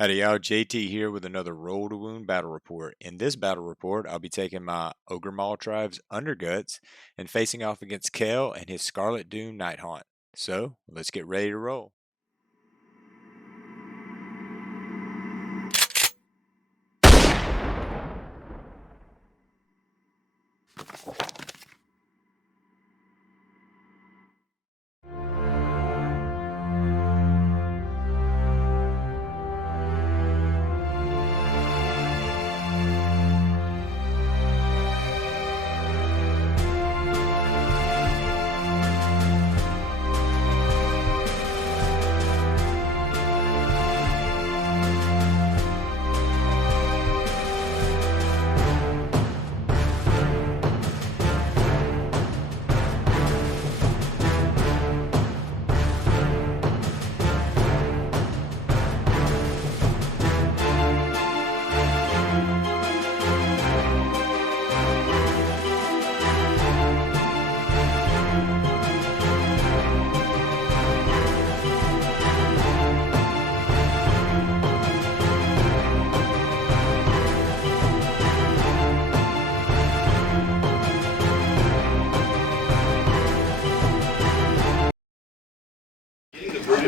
Howdy y'all, JT here with another Roll to Wound battle report. In this battle report, I'll be taking my Ogor Mawtribes Underguts and facing off against Kel and his Scarlet Doom Nighthaunt. So, let's get ready to roll.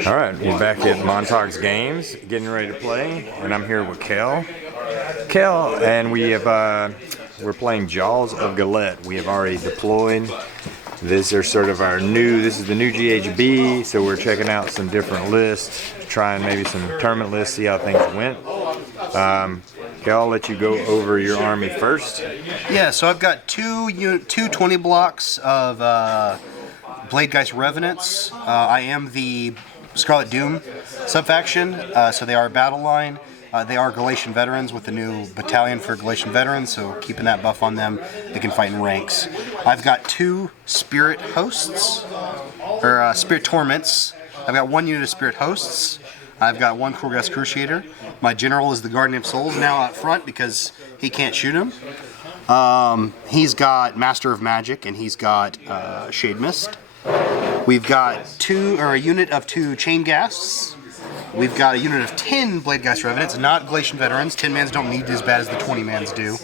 Alright, we're back at Montauk's Games, getting ready to play, and I'm here with Kel. And we have, we're playing Jaws of Galette. We have already deployed. This is sort of this is the new GHB, so we're checking out some different lists, trying maybe some tournament lists, see how things went. Kel, I'll let you go over your army first. Yeah, so I've got two 20 blocks of Bladegeist Revenants. I am the Scarlet Doom subfaction, so they are a battle line. They are Galatian veterans with the new battalion for Galatian veterans, so keeping that buff on them, they can fight in ranks. I've got two Spirit Hosts, or Spirit Torments. I've got one unit of Spirit Hosts. I've got one Korgas Cruciator. My general is the Guardian of Souls now out front because he can't shoot him. He's got Master of Magic and he's got Shade Mist. We've got a unit of 2 Chain Ghasts. We've got a unit of 10 Bladegeist Revenants, not Galatian veterans. 10 mans don't need as bad as the 20 mans do.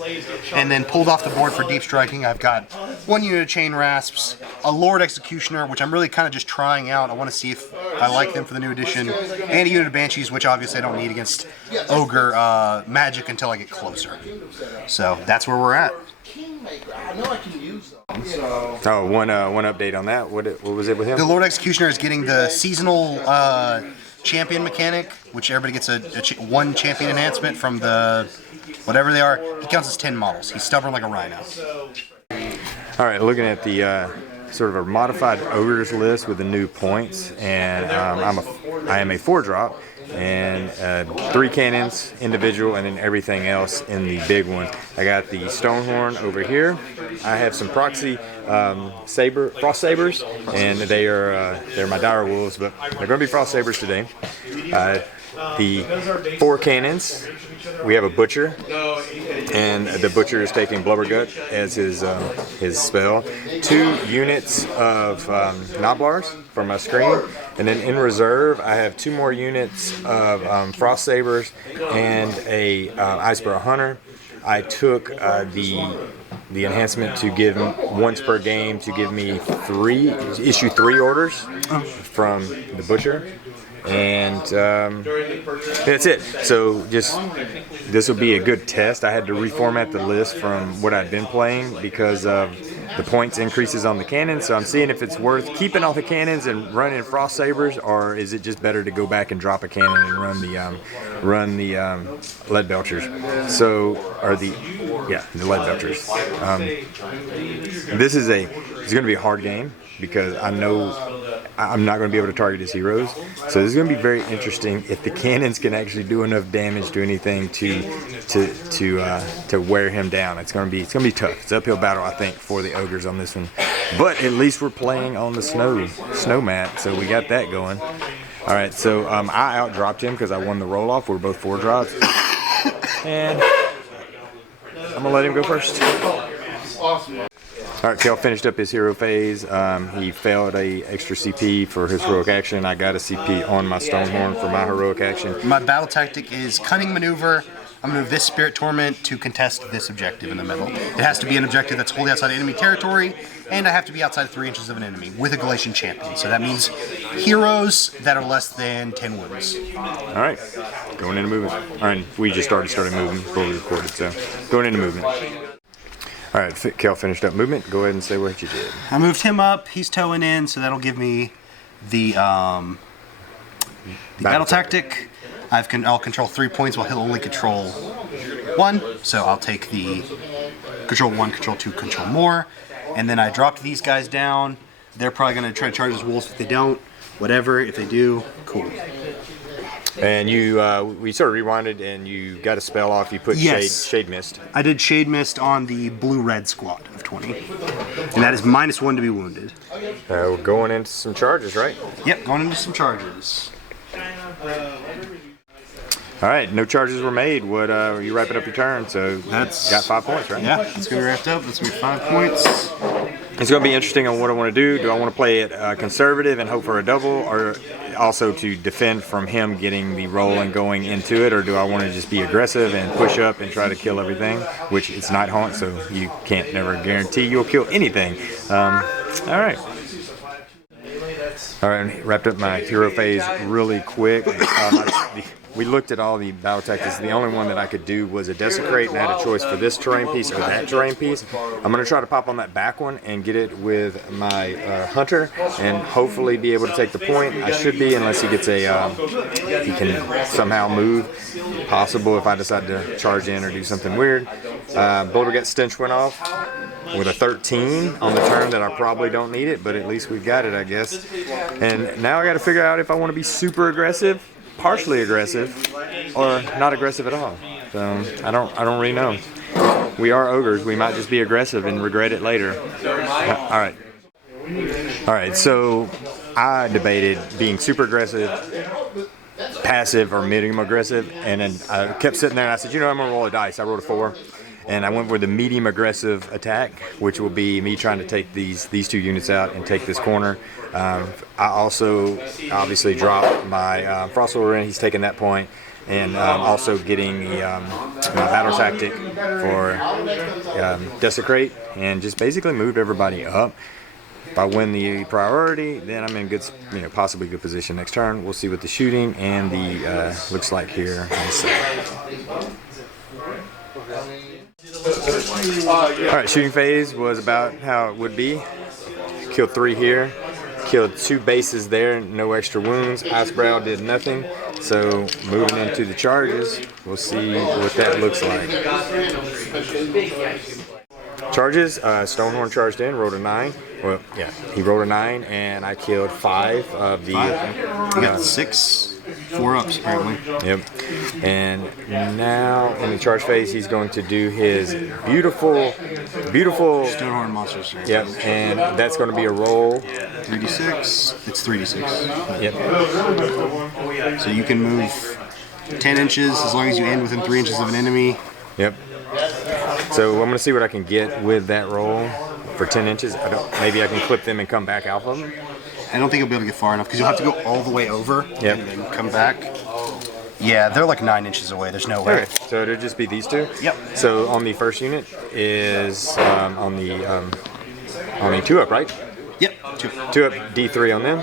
And then pulled off the board for deep striking, I've got one unit of Chain Rasps, a Lord Executioner, which I'm really kind of just trying out. I want to see if I like them for the new edition, and a unit of Banshees, which obviously I don't need against Ogre Magic until I get closer. So that's where we're at. Oh, one update on that. What was it with him? The Lord Executioner is getting the seasonal champion mechanic, which everybody gets one champion enhancement from the whatever they are. He counts as 10 models. He's stubborn like a rhino. All right, looking at the sort of a modified ogres list with the new points, and I am a 4-drop and 3 cannons individual, and then everything else in the big one. I got the Stonehorn over here. I have some proxy frost sabers, and they're my dire wolves, but they're going to be frost sabers today. The 4 cannons. We have a butcher, and the butcher is taking Blubbergut as his spell. 2 units of Noblars from my screen, and then in reserve I have 2 more units of Frost Sabers and a Iceborough Hunter. I took the enhancement to give once per game to give me issue 3 orders from the butcher. And that's it. So this will be a good test. I had to reformat the list from what I'd been playing because of the points increases on the cannons. So I'm seeing if it's worth keeping all the cannons and running Frost Sabers, or is it just better to go back and drop a cannon and run the Lead Belchers. So the Lead Belchers. It's going to be a hard game because I know I'm not going to be able to target his heroes. So this is going to be very interesting if the cannons can actually do enough damage to anything to wear him down. It's going to be tough. It's an uphill battle, I think, for the ogres on this one. But at least we're playing on the snow mat, so we got that going. All right, so I outdropped him because I won the roll off. We're both 4 drops, and I'm gonna let him go first. Awesome. All right, Kel finished up his hero phase. He failed a extra CP for his heroic action. I got a CP on my Stonehorn for my heroic action. My battle tactic is Cunning Maneuver. I'm going to move this Spirit Torment to contest this objective in the middle. It has to be an objective that's wholly outside of enemy territory, and I have to be outside of 3 inches of an enemy with a Galatian champion. So that means heroes that are less than 10 wounds. All right, going into movement. All right, we just started moving before we recorded, so going into movement. All right, Kel finished up movement. Go ahead and say what you did. I moved him up. He's towing in, so that'll give me the battle tactic. I'll control 3 points while he'll only control 1. So I'll take the control 1, control 2, control more. And then I dropped these guys down. They're probably going to try to charge as wolves. If they don't, whatever. If they do, cool. And you, we sort of rewinded, and you got a spell off. You put Shade Mist. I did Shade Mist on the blue-red squad of 20. And that is -1 to be wounded. We're going into some charges, right? Yep, going into some charges. All right, no charges were made. What you wrapping up your turn? So That's got 5 points, right? Yeah, that's gonna be wrapped up. That's gonna be 5 points. It's going to be interesting on what I want to do. Do I want to play it conservative and hope for a double, or also to defend from him getting the roll and going into it, or do I want to just be aggressive and push up and try to kill everything? Which it's Nighthaunt, so you can't never guarantee you'll kill anything. All right. All right, wrapped up my hero phase really quick. We looked at all the battle tactics. The only one that I could do was a Desecrate, and I had a choice for this terrain piece or that terrain piece. I'm going to try to pop on that back one and get it with my Hunter and hopefully be able to take the point. I should be, unless he gets a, he can somehow move. Possible if I decide to charge in or do something weird. Boulder Gut Stench went off with a 13 on the turn that I probably don't need it, but at least we've got it, I guess. And now I got to figure out if I want to be super aggressive, partially aggressive, or not aggressive at all. So I don't really know. We are ogres. We might just be aggressive and regret it later. All right. So I debated being super aggressive, passive, or medium aggressive, and then I kept sitting there and I said, you know, I'm gonna roll a dice. I rolled a 4. And I went with the medium aggressive attack, which will be me trying to take these 2 units out and take this corner. I also obviously dropped my Frost Order in. He's taking that point, and also getting the my battle tactic for Desecrate, and just basically moved everybody up. If I win the priority, then I'm in good, possibly good position next turn. We'll see what the shooting and the looks like here. Alright, shooting phase was about how it would be. Killed 3 here. Killed 2 bases there, no extra wounds. Icebrow did nothing. So moving into the charges, we'll see what that looks like. Charges, Stonehorn charged in, rolled a 9. Well, yeah, he rolled a 9, and I killed 5 of the... You got 6. 4 ups apparently. Yep. And now in the charge phase, he's going to do his beautiful Stonehorn monsters. Yep. And that's going to be a roll. 3d6. It's 3d6. Yep. So you can move 10 inches as long as you end within 3 inches of an enemy. Yep. So I'm going to see what I can get with that roll for 10 inches. Maybe I can clip them and come back off of them. I don't think you'll be able to get far enough because you'll have to go all the way over and then come back. Yeah, they're like 9 inches away. There's no way. Okay. So it'll just be these 2? Yep. So on the first unit is on the 2 up, right? Yep. 2 up, D3 on them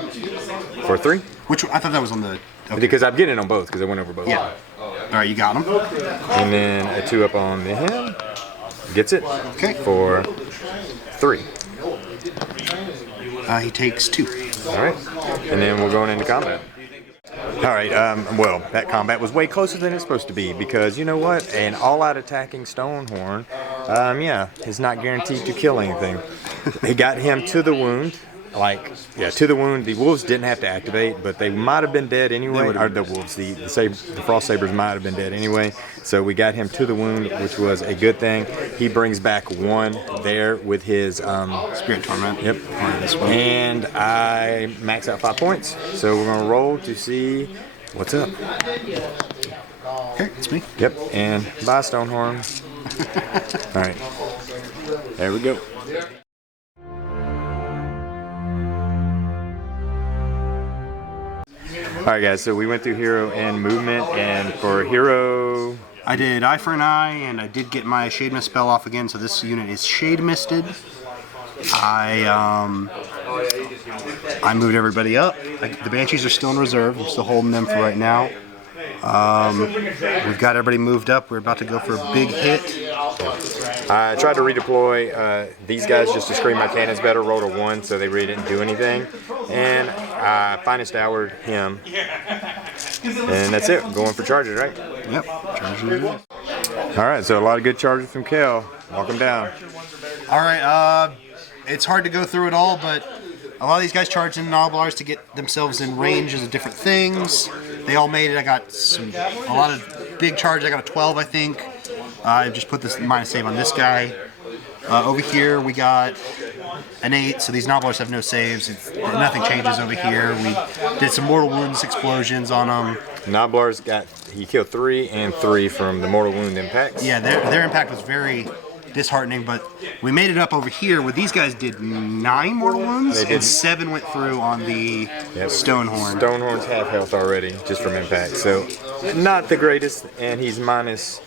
for 3. Which I thought that was on the... Okay. Because I'm getting it on both because I went over both. Yeah. All right, you got them. And then a 2 up on the him. Gets it. Okay. For 3. He takes 2. All right. And then we're going into combat. All right. Well, that combat was way closer than it's supposed to be because you know what? An all-out attacking Stonehorn, is not guaranteed to kill anything. He got him to the wound. To the wound. The wolves didn't have to activate, but they might have been dead anyway. Or the wolves, the frost sabers might have been dead anyway. So we got him to the wound, which was a good thing. He brings back 1 there with his Spirit Torment. Yep. And I max out 5 points. So we're gonna roll to see what's up. Okay, it's me. Yep. And bye, Stonehorn. All right. There we go. Alright guys, so we went through hero and movement, and for hero... I did eye for an eye, and I did get my Shade Mist spell off again, so this unit is Shade Misted. I moved everybody up. The Banshees are still in reserve. I'm still holding them for right now. We've got everybody moved up. We're about to go for a big hit. I tried to redeploy these guys just to screen my cannons better, rolled a 1, so they really didn't do anything. And I finest houred him. And that's it. Going for charges, right? Yep. Charges. Alright, so a lot of good charges from Kel. Walk him down. Alright, it's hard to go through it all, but a lot of these guys charged in Noblars to get themselves in ranges of different things. They all made it. I got a lot of big charges. I got a 12, I think. I just put this minus save on this guy. Over here we got an 8, so these Noblars have no saves. Nothing changes over here. We did some mortal wounds explosions on them. Noblars he killed 3 and 3 from the mortal wound impacts. Yeah, their impact was very disheartening, but we made it up over here where these guys did 9 mortal wounds and 7 went through on the Stonehorn. Stonehorn's half health already just from impact, so not the greatest, and he's minus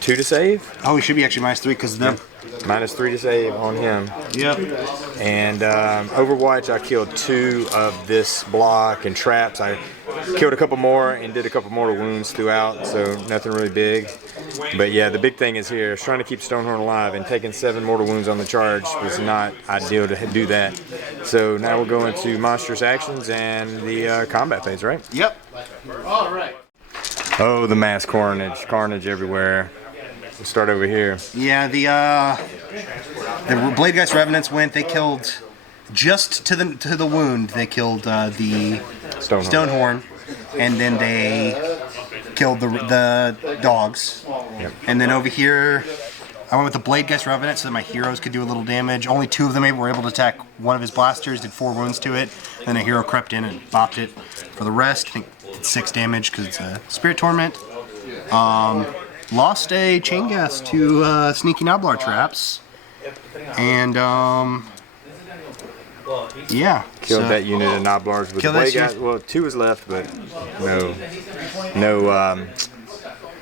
2 to save. Oh, he should be actually minus 3 because of them. Minus 3 to save on him. Yep. And Overwatch, I killed 2 of this block and traps. I killed a couple more and did a couple mortal wounds throughout, so nothing really big. But yeah, the big thing is here, trying to keep Stonehorn alive, and taking 7 mortal wounds on the charge was not ideal to do that. So now we'll go into monstrous actions and the combat phase, right? Yep. All right. Oh, the mass carnage everywhere. We'll start over here. Yeah, the Bladegeist Revenants went. They killed just to the wound. They killed the Stonehorn, and then they killed the dogs. Yep. And then over here, I went with the Bladegeist Revenant so that my heroes could do a little damage. Only 2 of them were able to attack one of his blasters. Did 4 wounds to it. Then a hero crept in and bopped it. For the rest, I think did 6 damage because it's a Spirit Torment. Lost a chain gas to sneaky Noblar traps, and yeah, killed that unit of Noblars with the blade guys. Well, 2 is left, but no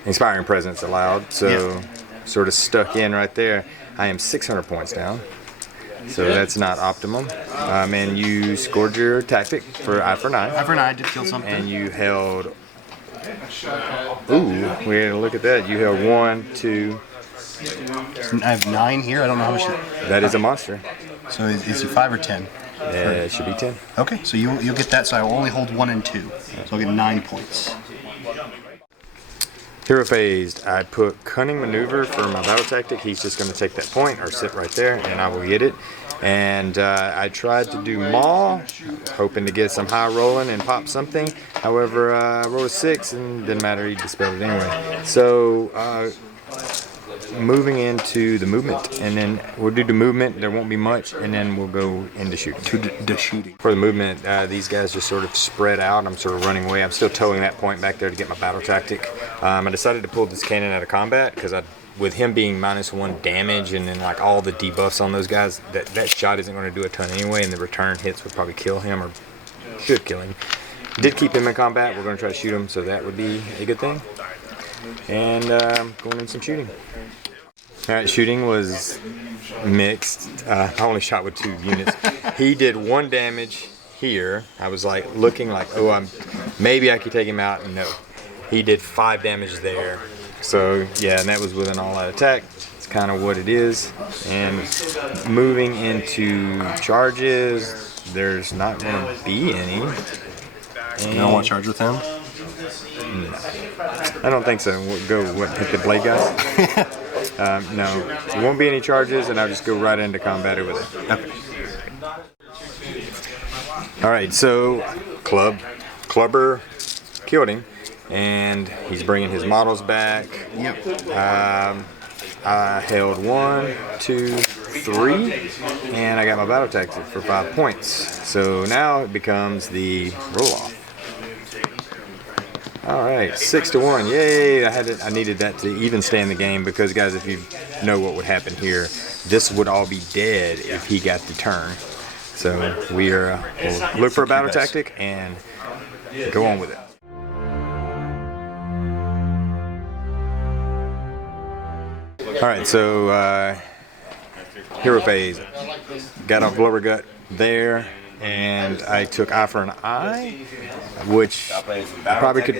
inspiring presence allowed. So sort of stuck in right there. I am 600 points down, so that's not optimum. And you scored your tactic for eye for an eye. Eye for an eye did kill something, and you held. Ooh, we're gonna look at that. You held 1, 2. I have 9 here. I don't know how much. That is a monster. So is it 5 or 10? Yeah, it should be 10. Okay, so you'll get that. So I will only hold 1 and 2. So I'll get 9 points. Hero phased. I put Cunning Maneuver for my battle tactic. He's just going to take that point or sit right there, and I will get it. And I tried to do Maul, hoping to get some high rolling and pop something. However, I rolled a 6 and didn't matter. He dispelled it anyway. So moving into the movement, and then we'll do the movement. There won't be much, and then we'll go into shooting. For the movement, these guys just sort of spread out. I'm sort of running away. I'm still towing that point back there to get my battle tactic. I decided to pull this cannon out of combat because with him being -1 damage and then like all the debuffs on those guys, that shot isn't going to do a ton anyway, and the return hits would probably kill him or should kill him. Did keep him in combat. We're going to try to shoot him, so that would be a good thing. And going in some shooting. Alright, shooting was mixed. I only shot with 2 units. He did 1 damage here. I was like looking like, oh, maybe I could take him out. No, he did 5 damage there. So yeah, and that was with an all-out attack. It's kind of what it is. And moving into charges, there's not going to be any. You don't want to charge with him? No, I don't think so. We'll go hit the blade guys. No, there won't be any charges, and I'll just go right into combat over there. Okay. All right, so Clubber killed him, and he's bringing his models back. Yep. I held 1, 2, 3, and I got my battle tactic for 5 points. So now it becomes the roll-off. All right, 6-1, yay! I needed that to even stay in the game because, guys, if you know what would happen here, this would all be dead if he got the turn. So we are we'll look for a battle tactic and go on with it. All right, so hero phase. Got off Blubber Gut there, and I took Eye for an Eye, which I probably could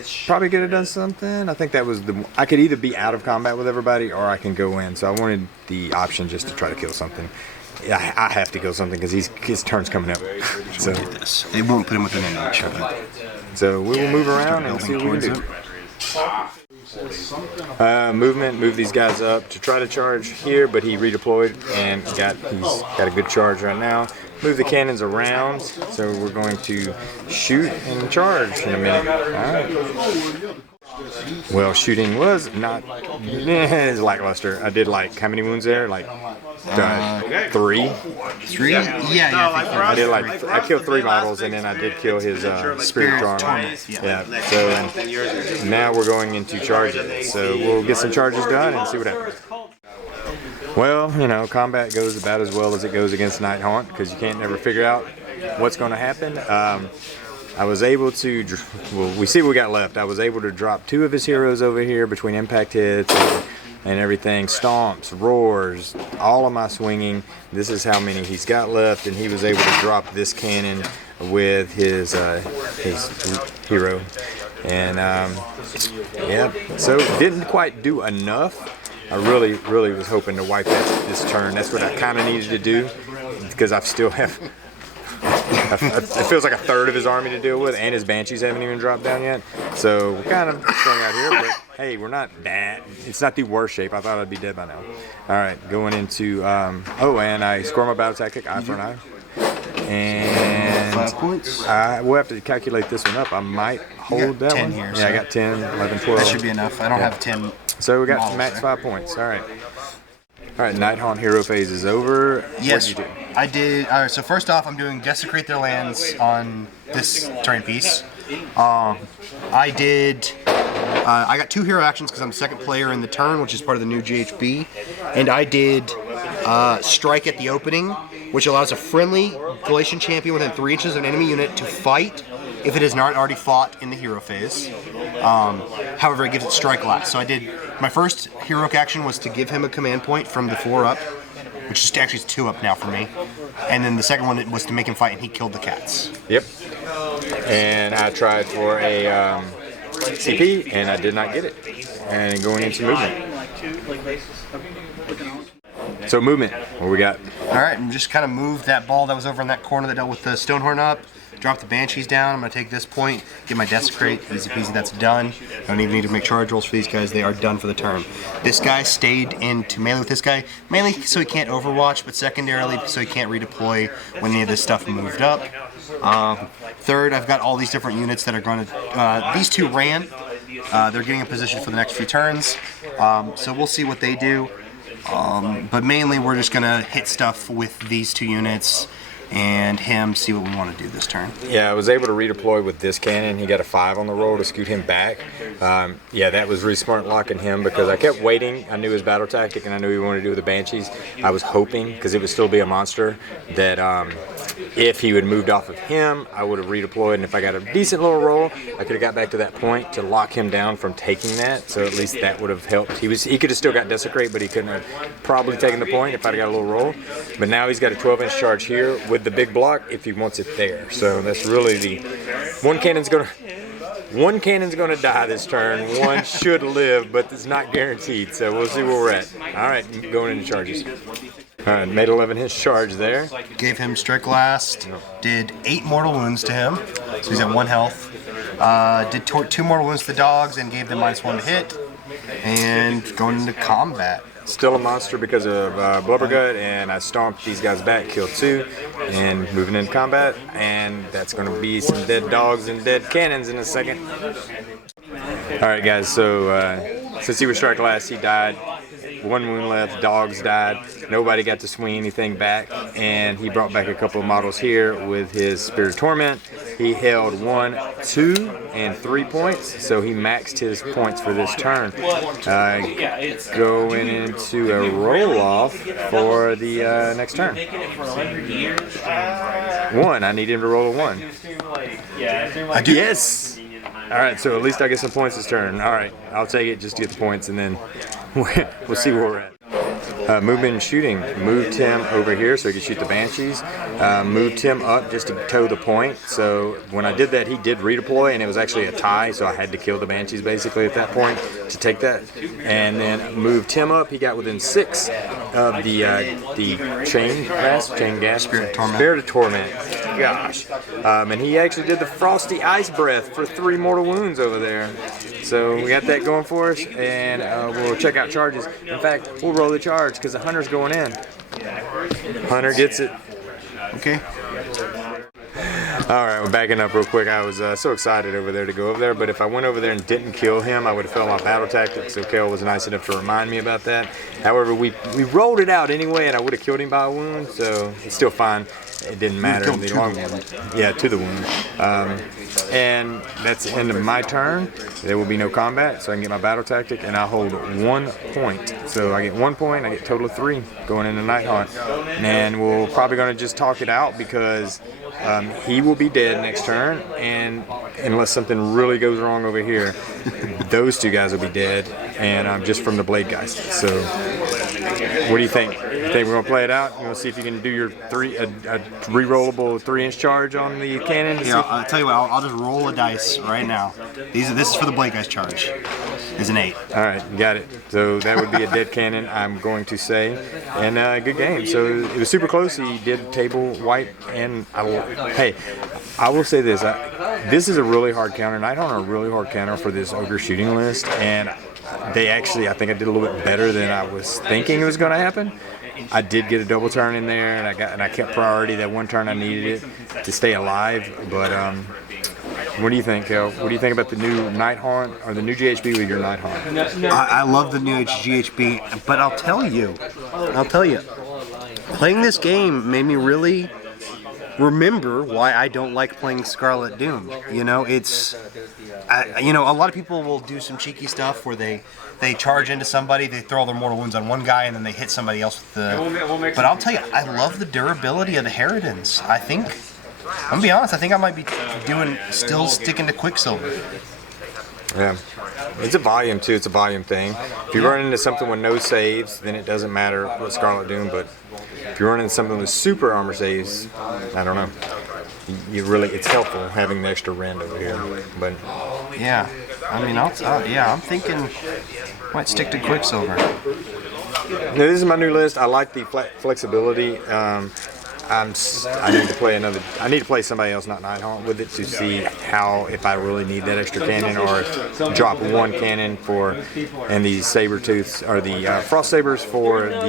have done something. I think that was I could either be out of combat with everybody, or I can go in. So I wanted the option just to try to kill something. Yeah, I have to kill something because his turn's coming up. So it won't put him within an inch of it. So we will move around and see what we can do. Movement, move these guys up to try to charge here, but he redeployed and he's got a good charge right now. Move the cannons around, so we're going to shoot and charge in a minute. All right. Well, shooting was not lackluster. I did how many wounds there? 3. 3? Yeah. I killed 3 models, and then I did kill his spirit armor. Yeah. So and now we're going into charges. So we'll get some charges done and see what happens. Well, combat goes about as well as it goes against Nighthaunt because you can't never figure out what's going to happen. I was able to, we see what we got left. I was able to drop 2 of his heroes over here between impact hits and everything. Stomps, roars, all of my swinging. This is how many he's got left, and he was able to drop this cannon with his hero. And yeah, so didn't quite do enough. I really was hoping to wipe this turn. That's what I kind of needed to do because I still have. It feels like a third of his army to deal with, and his Banshees haven't even dropped down yet. So we're kind of strung out here, but hey, we're not that. It's not the worst shape. I thought I'd be dead by now. All right, going into, and I score my battle tactic, Eye for an Eye. And 5 points. We'll have to calculate this one up. I might hold that 10 one. here, Yeah, so I got 10, 11, 12. That should be enough. I don't have 10. So we got max 5 points. All right. All right, Nighthaunt hero phase is over. Yes, what did you do? I did. All right, so first off, I'm doing Desecrate Their Lands on this terrain piece. I got 2 hero actions because I'm the second player in the turn, which is part of the new GHB. And I did Strike at the opening, which allows a friendly Galatian champion within 3 inches of an enemy unit to fight if it has not already fought in the hero phase. However, it gives it strike last. So I did, my first heroic action was to give him a command point from the 4 up, which is actually 2 up now for me. And then the second one was to make him fight, and he killed the cats. Yep. And I tried for a CP, and I did not get it. And going into movement. So movement, what we got? All right, and just kind of moved that ball that was over in that corner that dealt with the Stonehorn up. Drop the Banshees down. I'm going to take this point, get my Desecrate, easy peasy, that's done. I don't even need to make charge rolls for these guys. They are done for the turn. This guy stayed into melee with this guy, mainly so he can't overwatch, but secondarily so he can't redeploy when any of this stuff moved up. Third, I've got all these different units that are going to, these 2 ran. They're getting in position for the next few turns, so we'll see what they do. But mainly we're just going to hit stuff with these 2 units and him, see what we want to do this turn. Yeah, I was able to redeploy with this cannon. He got a 5 on the roll to scoot him back. Yeah, that was really smart locking him because I kept waiting. I knew his battle tactic and I knew he wanted to do with the Banshees. I was hoping, because it would still be a monster, that if he would moved off of him, I would have redeployed, and if I got a decent little roll, I could have got back to that point to lock him down from taking that, so at least that would have helped. He could have still got Desecrate, but he couldn't have probably taken the point if I'd got a little roll. But now he's got a 12-inch charge here with the big block if he wants it there. So that's really the one cannon's gonna die this turn. One should live, but it's not guaranteed. So we'll see where we're at. All right, going into charges. All right, made 11 his charge there. Gave him Strike Last. Did 8 mortal wounds to him, so he's at 1 health. Did 2 mortal wounds to the dogs and gave them -1 to hit. And going into combat. Still a monster because of Blubbergut, and I stomped these guys back, killed 2, and moving into combat. And that's going to be some dead dogs and dead cannons in a second. All right, guys. So since he was Strike Last, he died. 1 wound left, dogs died, nobody got to swing anything back, and he brought back a couple of models here with his Spirit of Torment, he held 1, 2, and 3 points, so he maxed his points for this turn. Going into a roll-off for the next turn. 1, I need him to roll a 1. I do. Yes! Alright, so at least I get some points this turn. Alright, I'll take it just to get the points, and then we'll see where we're at. Movement and shooting. Moved him over here so he could shoot the Banshees. Moved him up just to toe the point. So when I did that, he did redeploy, and it was actually a tie, so I had to kill the Banshees basically at that point to take that. And then moved him up. He got within 6 of the chain gas, Spirit of Torment. Gosh. And he actually did the Frosty Ice Breath for 3 mortal wounds over there. So we got that going for us, and we'll check out charges. In fact, we'll roll the charge because the Hunter's going in. Hunter gets it. Okay. All right, we're backing up real quick. I was so excited over there to go over there, but if I went over there and didn't kill him, I would have failed my battle tactics, so Kel was nice enough to remind me about that. However, we rolled it out anyway, and I would have killed him by a wound, so it's still fine. It didn't matter in the long run. Yeah, to the wound. And that's the end of my turn. There will be no combat, so I can get my battle tactic, and I hold 1 point. So I get 1 point, I get a total of 3 going into Nighthaunt. And we're probably going to just talk it out because he will be dead next turn, and unless something really goes wrong over here, those 2 guys will be dead, and just from the blade guys. So what do you think? You think we're going to play it out? You want to see if you can do your re-rollable 3-inch charge on the cannon? Yeah, I'll tell you what, I'll just roll a dice right now. This is for the blade guy's charge. It's an 8. All right, got it. So that would be a dead cannon, I'm going to say. And good game. So it was super close. He did table white, and I will say this. This is a really hard counter. Nighthaunt are a really hard counter for this ogre shooting list, and they actually, I think I did a little bit better than I was thinking it was going to happen. I did get a double turn in there, and I kept priority that 1 turn I needed it to stay alive. But what do you think, Kel? What do you think about the new Nighthaunt or the new GHB with your Nighthaunt? I love the new GHB, but I'll tell you, playing this game made me really remember why I don't like playing Scarlet Doom. You know, a lot of people will do some cheeky stuff where they charge into somebody, they throw all their mortal wounds on one guy, and then they hit somebody else with the... But I'll tell you, I love the durability of the Harridans. I'm gonna be honest, I think I might be still sticking to Quicksilver. Yeah. It's a volume, too. It's a volume thing. If you run into something with no saves, then it doesn't matter what Scarlet Doom, but if you run into something with super armor saves, I don't know. It's helpful having the extra rend over here. But yeah, I mean, I'm thinking might stick to Quicksilver. Now, this is my new list. I like the flexibility. I need to play somebody else, not Nighthaunt, with it to see if I really need that extra cannon, or drop 1 cannon and the saber tooths or the frost sabers for the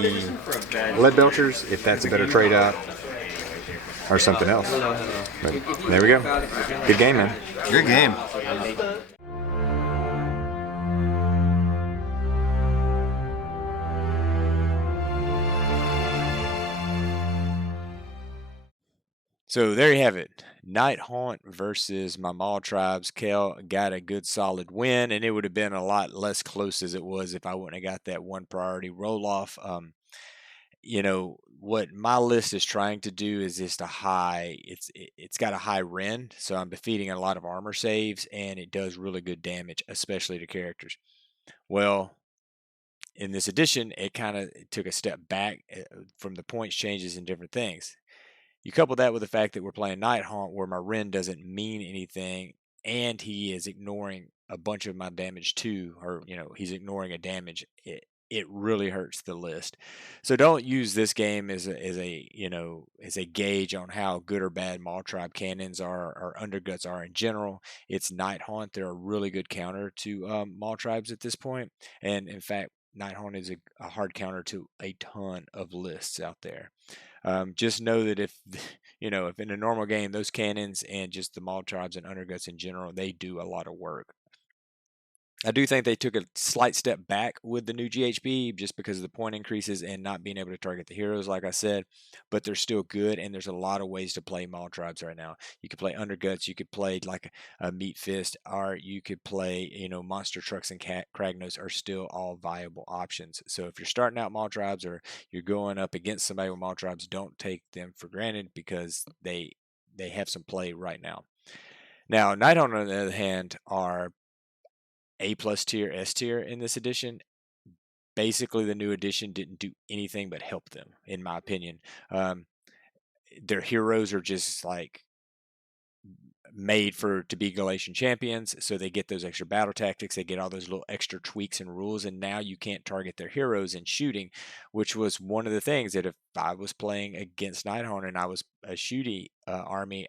lead belchers, if that's a better trade out, or something else. But there we go. Good game, man. Good game. So there you have it. Nighthaunt versus my Mawtribes. Kel got a good solid win, and it would have been a lot less close as it was if I wouldn't have got that 1 priority roll off. What my list is trying to do is just it's got a high rend, so I'm defeating a lot of armor saves, and it does really good damage, especially to characters. Well, in this edition, it kind of took a step back from the points changes and different things. You couple that with the fact that we're playing Nighthaunt, where my rend doesn't mean anything, and he is ignoring a bunch of my damage too, or he's ignoring a damage. It really hurts the list. So don't use this game as a gauge on how good or bad Mawtribe cannons are or Underguts are in general. It's Nighthaunt. They're a really good counter to Mawtribes at this point, and in fact, Nighthaunt is a hard counter to a ton of lists out there. Just know that if in a normal game, those cannons and just the Mawtribes and Underguts in general, they do a lot of work. I do think they took a slight step back with the new GHB just because of the point increases and not being able to target the heroes, like I said, but they're still good, and there's a lot of ways to play Mawtribes right now. You could play Underguts, you could play like a Meat Fist, or you could play, Monster Trucks and Kragnos are still all viable options. So if you're starting out Mawtribes or you're going up against somebody with Mawtribes, don't take them for granted because they have some play right now. Now, Nighthaunt, on the other hand, are A plus tier, S tier in this edition. Basically, the new edition didn't do anything but help them, in my opinion. Um, their heroes are just like made for to be Galatian champions, so they get those extra battle tactics, they get all those little extra tweaks and rules, and now you can't target their heroes in shooting, which was one of the things that if I was playing against Nighthaunt and I was a shooty army,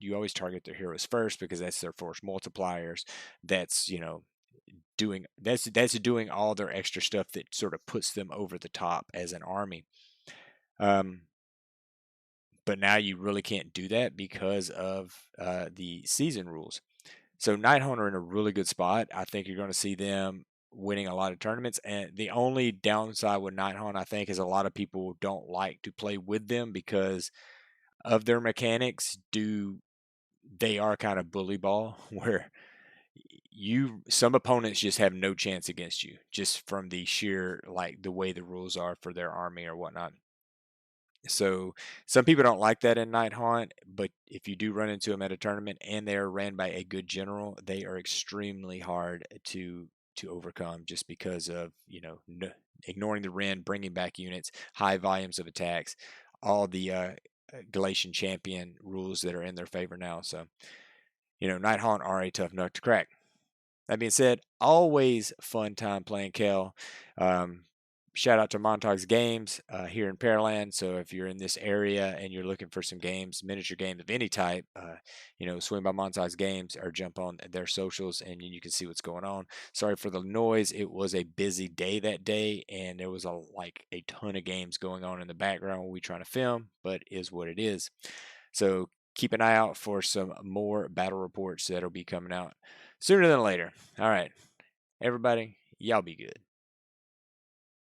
you always target their heroes first because that's their force multipliers. That's that's doing all their extra stuff that sort of puts them over the top as an army. Um, but now you really can't do that because of the season rules. So Nighthaunt are in a really good spot. I think you're going to see them winning a lot of tournaments. And the only downside with Nighthaunt, I think, is a lot of people don't like to play with them because of their mechanics. They are kind of bully ball where some opponents just have no chance against you just from the sheer like the way the rules are for their army or whatnot. So some people don't like that in Nighthaunt, but if you do run into them at a tournament and they're ran by a good general, they are extremely hard to overcome just because of ignoring the Ren, bringing back units, high volumes of attacks, all the Galatian champion rules that are in their favor now. So Nighthaunt are a tough nut to crack. That being said, always fun time playing Kel. Um, Shout out to Montauk's Games here in Pearland. So if you're in this area and you're looking for some games, miniature games of any type, swing by Montauk's Games or jump on their socials and you can see what's going on. Sorry for the noise. It was a busy day that day, and there was a ton of games going on in the background while we trying to film, but it is what it is. So keep an eye out for some more battle reports that'll be coming out sooner than later. All right, everybody, y'all be good.